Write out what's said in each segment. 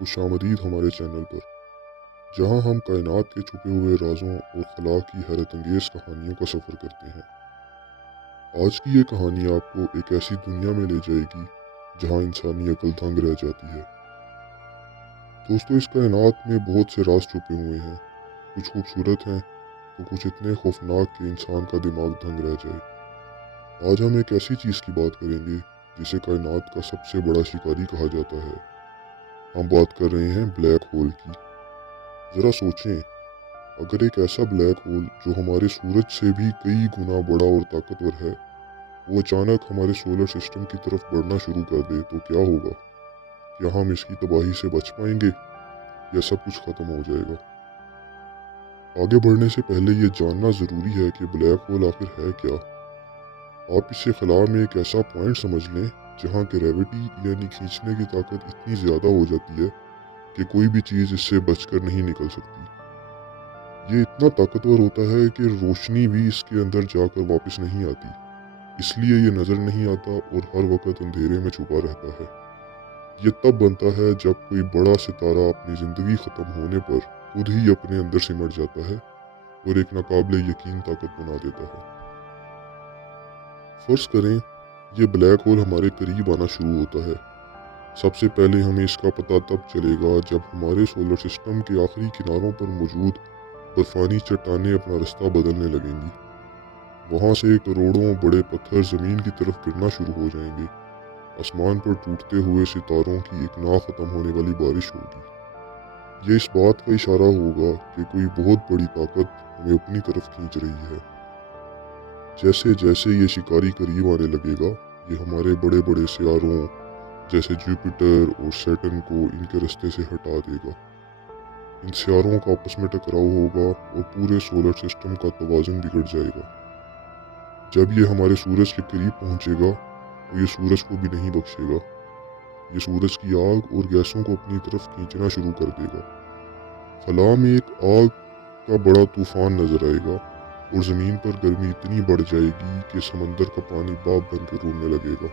खुश आमदीद हमारे चैनल पर, जहां हम कायनात के छुपे हुए राजों और खला की हैरत अंगेज कहानियों का सफ़र करते हैं। आज की ये कहानी आपको एक ऐसी दुनिया में ले जाएगी जहां इंसानी अक्ल दंग रह जाती है। दोस्तों, इस कायनात में बहुत से राज छुपे हुए हैं। कुछ खूबसूरत हैं तो कुछ इतने खौफनाक कि इंसान का दिमाग दंग रह जाए। आज हम एक ऐसी चीज़ की बात करेंगे जिसे कायनात का सबसे बड़ा शिकारी कहा जाता है। हम बात कर रहे हैं ब्लैक होल की। ज़रा सोचें, अगर एक ऐसा ब्लैक होल जो हमारे सूरज से भी कई गुना बड़ा और ताकतवर है, वो अचानक हमारे सोलर सिस्टम की तरफ बढ़ना शुरू कर दे तो क्या होगा? क्या हम इसकी तबाही से बच पाएंगे या सब कुछ ख़त्म हो जाएगा? आगे बढ़ने से पहले ये जानना ज़रूरी है कि ब्लैक होल आखिर है क्या। आप इसे खला में एक ऐसा पॉइंट समझ लें जहाँ ग्रेविटी यानी खींचने की ताकत इतनी ज़्यादा हो जाती है कि कोई भी चीज़ इससे बचकर नहीं निकल सकती। ये इतना ताकतवर होता है कि रोशनी भी इसके अंदर जाकर वापस नहीं आती, इसलिए ये नज़र नहीं आता और हर वक्त अंधेरे में छुपा रहता है। ये तब बनता है जब कोई बड़ा सितारा अपनी ज़िंदगी ख़त्म होने पर खुद ही अपने अंदर सिमट जाता है और एक नाकाबिले यकीन ताकत बना देता है। फ़र्ज़ करें ये ब्लैक होल हमारे करीब आना शुरू होता है। सबसे पहले हमें इसका पता तब चलेगा जब हमारे सोलर सिस्टम के आखिरी किनारों पर मौजूद बर्फानी चट्टानें अपना रास्ता बदलने लगेंगी। वहाँ से करोड़ों बड़े पत्थर ज़मीन की तरफ गिरना शुरू हो जाएंगे। आसमान पर टूटते हुए सितारों की एक ना ख़त्म होने वाली बारिश होगी। ये इस बात का इशारा होगा कि कोई बहुत बड़ी ताकत हमें अपनी तरफ खींच रही है। जैसे जैसे ये शिकारी करीब आने लगेगा, ये हमारे बड़े बड़े सियारों जैसे जुपिटर और सैटर्न को इनके रास्ते से हटा देगा। इन सियारों का आपस में टकराव होगा और पूरे सोलर सिस्टम का तवाज़ुन बिगड़ जाएगा। जब ये हमारे सूरज के करीब पहुंचेगा तो ये सूरज को भी नहीं बख्शेगा। ये सूरज की आग और गैसों को अपनी तरफ खींचना शुरू कर देगा। खला में एक आग का बड़ा तूफान नजर आएगा और ज़मीन पर गर्मी इतनी बढ़ जाएगी कि समंदर का पानी बाप बनकर रोने लगेगा।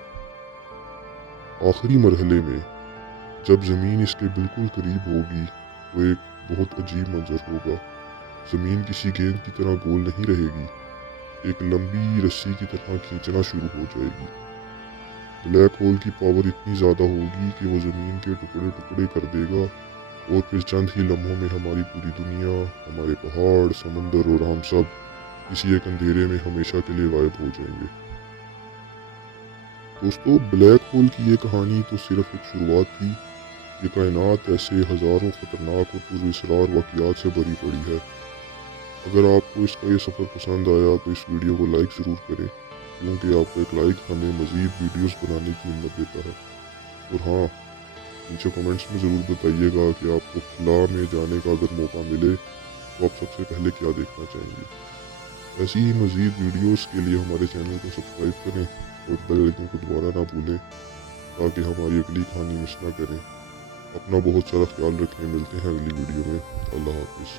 आखिरी मरहले में जब ज़मीन इसके बिल्कुल करीब होगी तो एक बहुत अजीब मंजर होगा। ज़मीन किसी गेंद की तरह गोल नहीं रहेगी, एक लंबी रस्सी की तरह खींचना शुरू हो जाएगी। ब्लैक होल की पावर इतनी ज़्यादा होगी कि वो ज़मीन के टुकड़े टुकड़े कर देगा और फिर चंद ही लम्हों में हमारी पूरी दुनिया, हमारे पहाड़, समंदर और हम सब किसी एक अंधेरे में हमेशा के लिए गायब हो जाएंगे। दोस्तों, ब्लैक होल की ये कहानी तो सिर्फ एक शुरुआत थी। ये कायनात ऐसे हज़ारों ख़तरनाक और पुरअसरार वाक़यात से भरी पड़ी है। अगर आपको इसका ये सफ़र पसंद आया तो इस वीडियो को लाइक ज़रूर करें, क्योंकि आपका एक लाइक हमें मज़ीद वीडियोस बनाने की हिम्मत देता है। और हाँ, नीचे कमेंट्स में ज़रूर बताइएगा कि आपको खला में जाने का अगर मौका मिले तो आप सबसे पहले क्या देखना चाहेंगे। ऐसी ही मज़ीद वीडियोस के लिए हमारे चैनल को सब्सक्राइब करें और बेल आइकन को दबाना ना भूलें ताकि हमारी अगली कहानी मिस ना करें। अपना बहुत सारा ख्याल रखें। मिलते हैं अगली वीडियो में। अल्लाह हाफिज़।